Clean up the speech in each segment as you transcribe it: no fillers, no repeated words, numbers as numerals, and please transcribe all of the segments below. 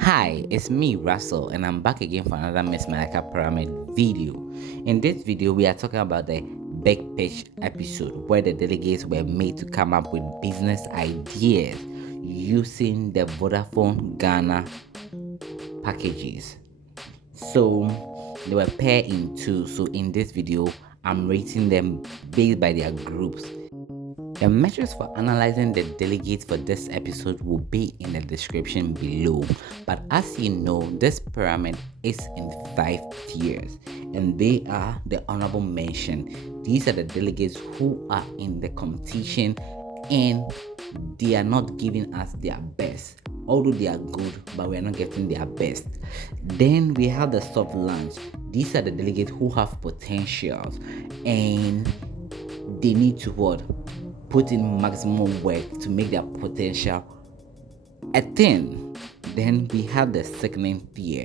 Hi, it's me, Russell, and I'm back again for another Miss Malaika Pyramid video. In this video, we are talking about the big pitch episode where the delegates were made to come up with business ideas using the Vodafone Ghana packages. So they were paired in two. So in this video, I'm rating them based by their groups. The measures for analyzing the delegates for this episode will be in the description below. But as you know, this pyramid is in 5 tiers, and they are the honorable mention. These are the delegates who are in the competition and they are not giving us their best. Although they are good, but we are not getting their best. Then we have the soft launch. These are the delegates who have potentials and they need to what? Put in maximum work to make their potential a thing. Then we have the sickening tier.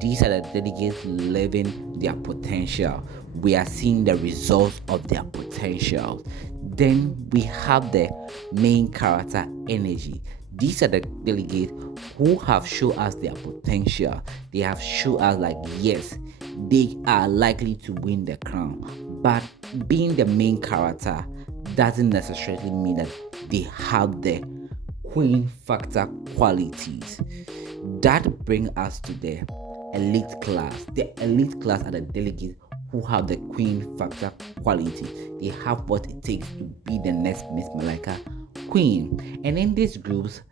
These are the delegates living their potential. We are seeing the results of their potential. Then we have the main character energy. These are the delegates who have shown us their potential. They have shown us like yes, they are likely to win the crown. But being the main character doesn't necessarily mean that they have the queen factor qualities. That brings us to the elite class. The elite class are the delegates who have the queen factor quality. They have what it takes to be the next Miss Malaika queen. And in these groups,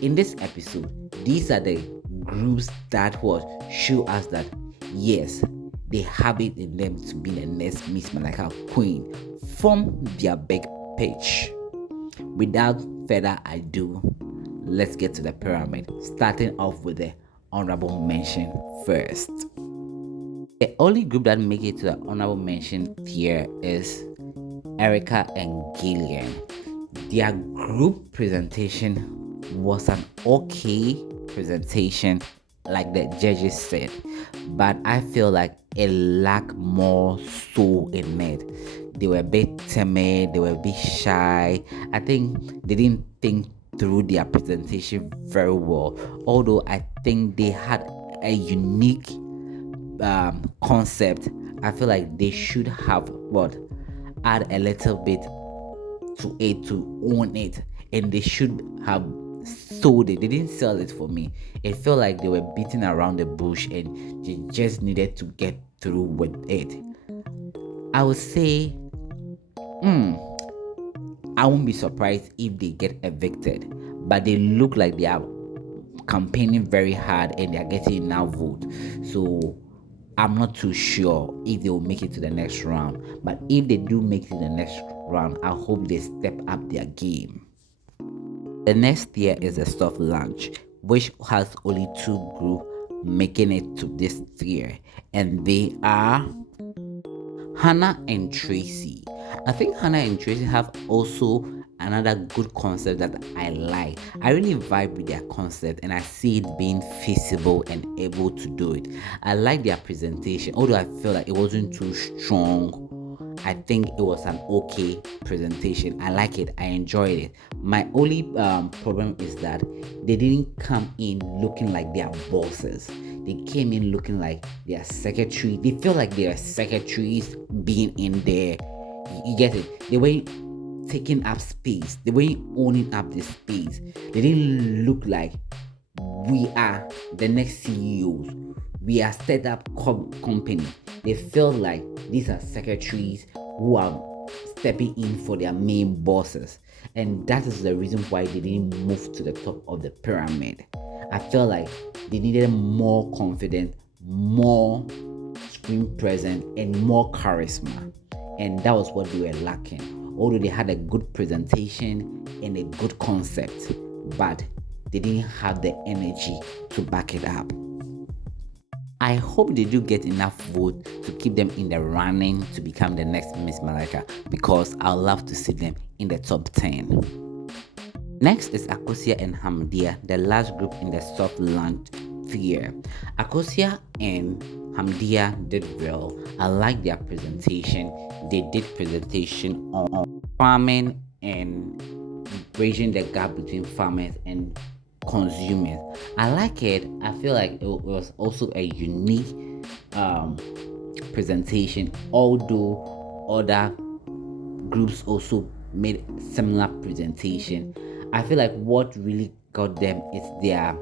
in this episode, these are the groups that will show us that yes, they have it in them to be the next Miss Malaika queen from their big pitch. Without further ado, let's get to the pyramid, starting off with the honorable mention first. The only group that make it to the honorable mention tier is Erica and Gillian. Their group presentation was an okay presentation, like the judges said, but I feel like it lacked more soul in it. They were a bit timid, they were a bit shy. I think they didn't think through their presentation very well, although I think they had a unique concept. I feel like they should have add a little bit to it to own it, and they should have sold it. They didn't sell it for me. It felt like they were beating around the bush and they just needed to get through with it. I would say I won't be surprised if they get evicted, but they look like they are campaigning very hard and they are getting enough vote. So I'm not too sure if they will make it to the next round. But if they do make it to the next round, I hope they step up their game. The next tier is a soft launch, which has only two groups making it to this tier, and they are Hannah and Tracy. I think Hannah and Tracy have also another good concept that I like. I really vibe with their concept and I see it being feasible and able to do it. I like their presentation, although I feel like it wasn't too strong. I think it was an okay presentation. I like it. I enjoyed it. My only problem is that they didn't come in looking like they are bosses. They came in looking like they are secretary. They feel like they are secretaries being in there. You get it? They weren't taking up space. They weren't owning up the space. They didn't look like we are the next CEOs. We are set up company. They felt like these are secretaries who are stepping in for their main bosses, and that is the reason why they didn't move to the top of the pyramid. I felt like they needed more confidence, more screen presence, and more charisma, and that was what they were lacking. Although they had a good presentation and a good concept, but they didn't have the energy to back it up. I hope they do get enough vote to keep them in the running to become the next Miss Malaika, because I'd love to see them in the top 10. Next is Akosia and Hamdia, the last group in the soft launch tier. Akosia and Hamdia did well. I like their presentation. They did presentation on farming and bridging the gap between farmers and consumers. I like it. I feel like it was also a unique presentation, although other groups also made similar presentation. I feel like what really got them is their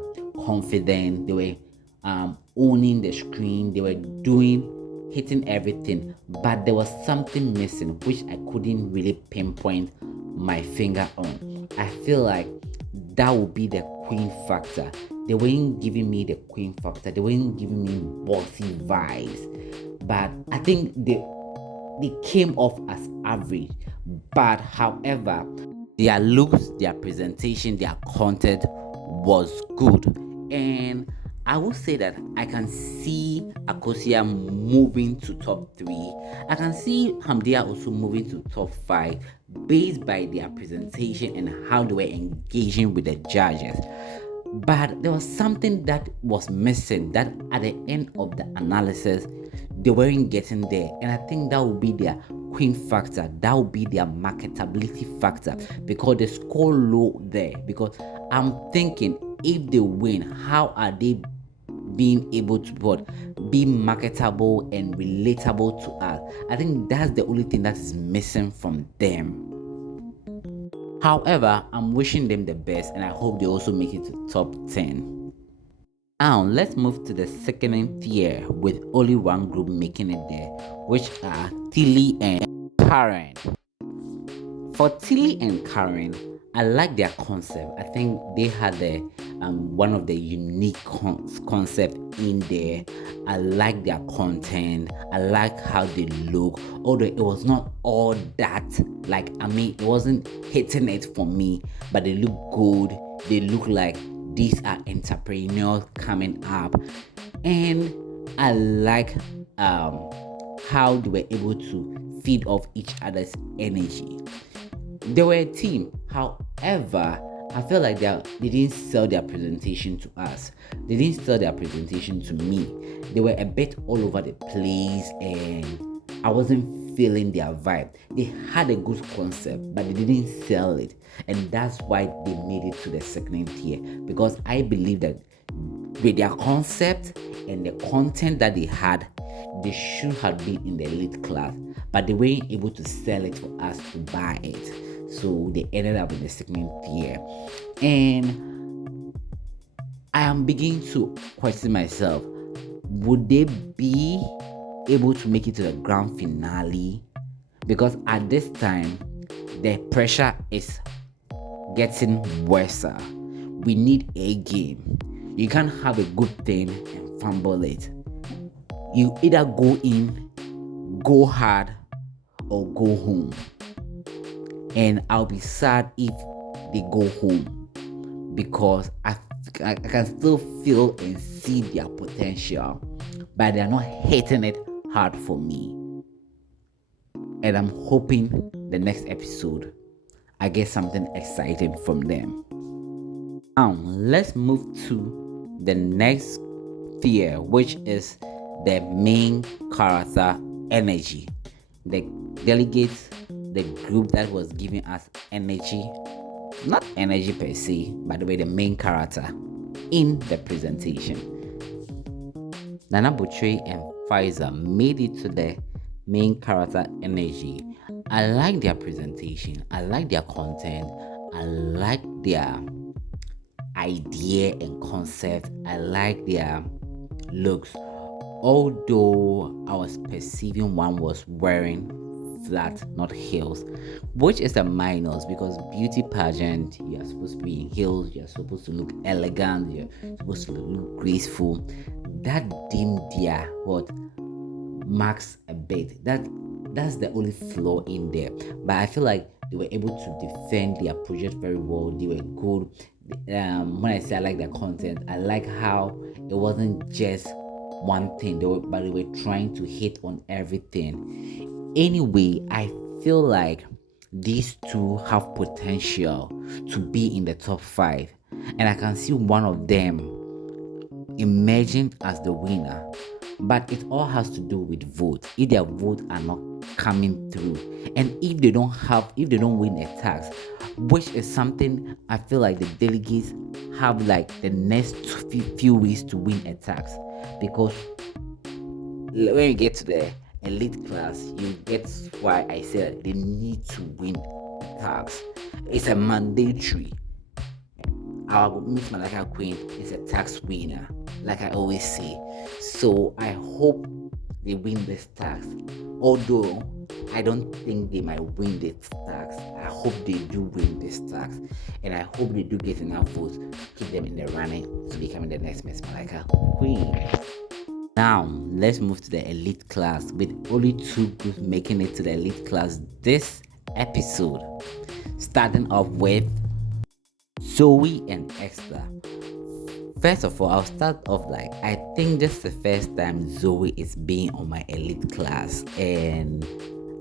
confidence. They were owning the screen. They were hitting everything, but there was something missing which I couldn't really pinpoint my finger on. I feel like that would be the queen factor. They weren't giving me the queen factor. They weren't giving me bossy vibes. But I think they came off as average. But however, their looks, their presentation, their content was good. And I would say that I can see Akosia moving to top 3. I can see Hamdia also moving to top 5 based by their presentation and how they were engaging with the judges. But there was something that was missing, that at the end of the analysis, they weren't getting there. And I think that would be their queen factor. That would be their marketability factor, because they score low there. Because I'm thinking, if they win, how are they being able to be marketable and relatable to us? I think that's the only thing that is missing from them. However, I'm wishing them the best, and I hope they also make it to top 10. Now, let's move to the second tier with only one group making it there, which are Tilly and Karen. For Tilly and Karen, I like their concept. I think they had one of the unique concept in there. I like their content. I like how they look. Although it was not all that, it wasn't hitting it for me, but they look good. They look like these are entrepreneurs coming up. And I like how they were able to feed off each other's energy. They were a team. However, I feel like they didn't sell their presentation to us. They didn't sell their presentation to me. They were a bit all over the place, and I wasn't feeling their vibe. They had a good concept, but they didn't sell it. And that's why they made it to the second tier. Because I believe that with their concept and the content that they had, they should have been in the elite class. But they weren't able to sell it for us to buy it. So they ended up in the second tier. And I am beginning to question myself, would they be able to make it to the grand finale? Because at this time, the pressure is getting worse. We need a game. You can't have a good thing and fumble it. You either go in, go hard, or go home. And I'll be sad if they go home, because I can still feel and see their potential, but they're not hitting it hard for me. And I'm hoping the next episode I get something exciting from them. Now let's move to the next tier, which is the main character energy. The delegates, the group that was giving us energy, not energy per se, by the way, the main character in the presentation. Nana Butchie and Pfizer made it to the main character energy. I like their presentation. I like their content. I like their idea and concept. I like their looks. Although I was perceiving one was wearing flat, not heels, which is a minus, because beauty pageant, you're supposed to be in heels, you're supposed to look elegant, you're supposed to look graceful. That dimmed their marks a bit. That's the only flaw in there. But I feel like they were able to defend their project very well. They were good. When I say I like their content, I like how it wasn't just one thing, but they were trying to hit on everything. Anyway, I feel like these two have potential to be in the top 5, and I can see one of them emerging as the winner. But it all has to do with vote. If their vote are not coming through, and if they don't win a tax, which is something I feel like the delegates have like the next few weeks to win a tax, because when you get to the elite class, you get why I said they need to win tax. It's a mandatory. Our Miss Malaika Queen is a tax winner, like I always say. So I hope they win this tax. Although I don't think they might win this tax, I hope they do win this tax, and I hope they do get enough votes to keep them in the running to becoming the next Miss Malaika Queen. Now let's move to the elite class, with only 2 groups making it to the elite class this episode. Starting off with Zoe and Esther. First of all, I'll start off like, I think this is the first time Zoe is being on my elite class, and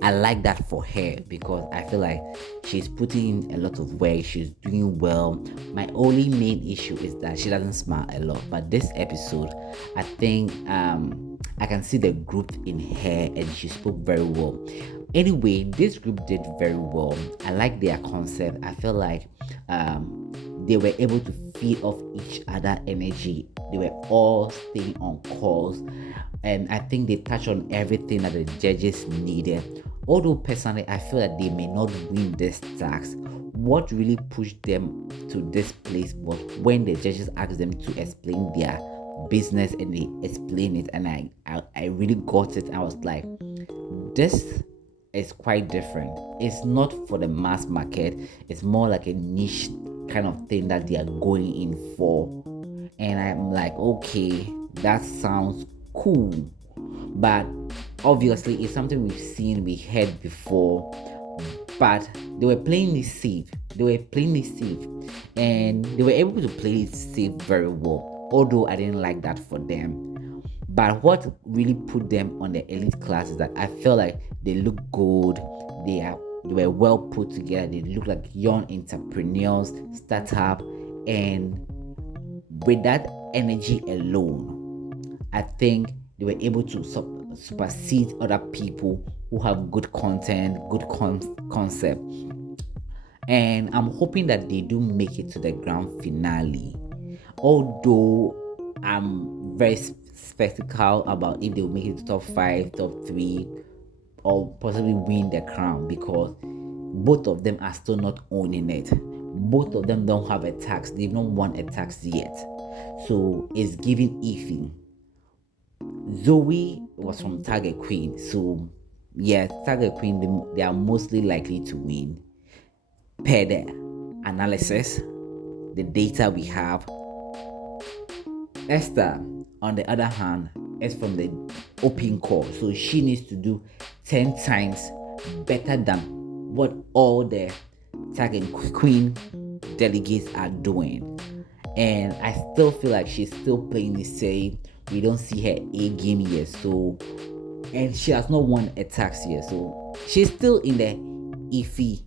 I like that for her because I feel like she's putting in a lot of work, she's doing well. My only main issue is that she doesn't smile a lot, but this episode, I think I can see the group in her, and she spoke very well. Anyway, this group did very well. I like their concept. I feel like they were able to feed off each other energy. They were all staying on course, and I think they touched on everything that the judges needed. Although personally I feel that they may not win this tax, what really pushed them to this place was when the judges asked them to explain their business, and they explained it, and I really got it. I was like, this is quite different. It's not for the mass market, it's more like a niche kind of thing that they are going in for. And I'm like, okay, that sounds cool, but obviously it's something we heard before, but they were playing it safe, and they were able to play it safe very well, although I didn't like that for them. But what really put them on the elite class is that I felt like they look good, they were well put together, they look like young entrepreneurs, startup, and with that energy alone, I think they were able to supersede other people who have good content, good concept. And I'm hoping that they do make it to the grand finale, although I'm very skeptical about if they will make it to top 5, top 3, or possibly win the crown, because both of them are still not owning it. Both of them don't have a tax. They've not won a tax yet. So it's giving iffy. Zoe was from Target Queen. So yeah, Target Queen, they are mostly likely to win per the analysis, the data we have. Esther, on the other hand, is from the open call, so she needs to do 10 times better than what all the Target Queen delegates are doing. And I still feel like she's still playing the same. We don't see her A game yet, so, and she has not won a tax yet, so she's still in the iffy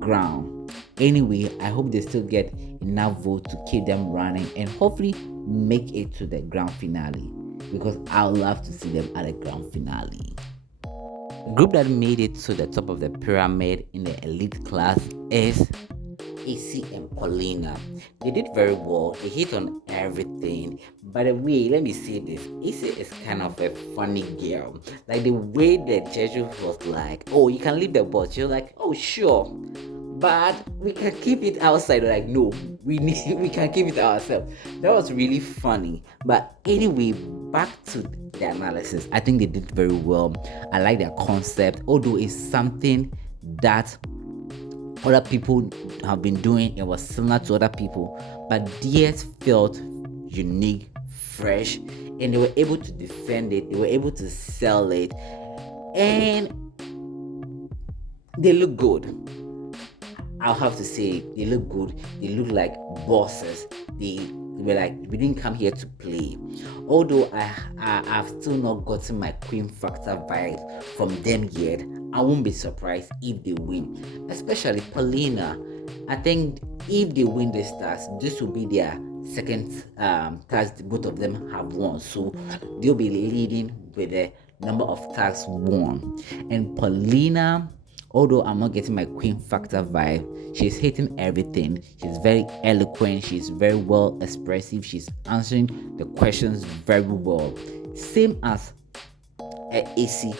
ground. Anyway, I hope they still get enough vote to keep them running and hopefully make it to the grand finale, because I would love to see them at the grand finale. The group that made it to the top of the pyramid in the elite class is AC and Paulina. They did very well. They hit on everything. By the way, let me say this. AC is kind of a funny girl. Like the way the judge was like, oh, you can leave the box. You're like, oh, sure, but we can keep it outside. We're like, no, we can keep it ourselves. That was really funny. But anyway, back to the analysis. I think they did very well. I like their concept, although it's something that other people have been doing. It was similar to other people, but theirs felt unique, fresh, and they were able to defend it. They were able to sell it, and they look good. I'll have to say they look good. They look like bosses. They were like, we didn't come here to play. Although I've still not gotten my Queen Factor vibe from them yet. I won't be surprised if they win, especially Paulina. I think if they win this task, this will be their second tags both of them have won. So they'll be leading with the number of tags won. And Paulina, although I'm not getting my queen factor vibe, she's hitting everything. She's very eloquent, she's very well expressive, she's answering the questions very well. Same as AC.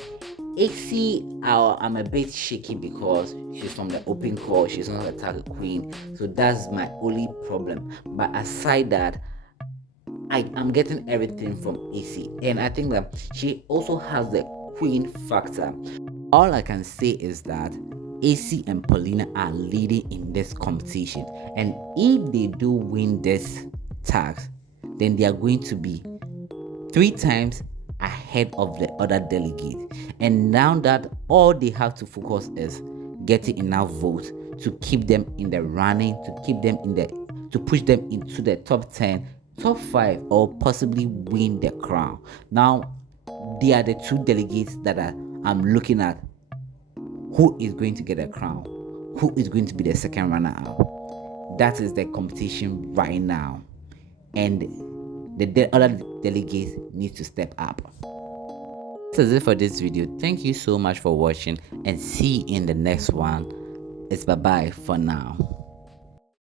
I'm a bit shaky because she's from the open call, she's not a target queen, so that's my only problem. But aside that, I'm getting everything from AC, and I think that she also has the queen factor. All I can say is that AC and Paulina are leading in this competition, and if they do win this task, then they are going to be 3 times ahead of the other delegate. And now that all they have to focus is getting enough votes to keep them in the running, to push them into the top 10, top 5, or possibly win the crown. Now, they are the 2 delegates that I'm looking at. Who is going to get a crown? Who is going to be the second runner up? That is the competition right now. And the other delegates need to step up. This is it for this video. Thank you so much for watching, and see you in the next one. It's bye bye for now.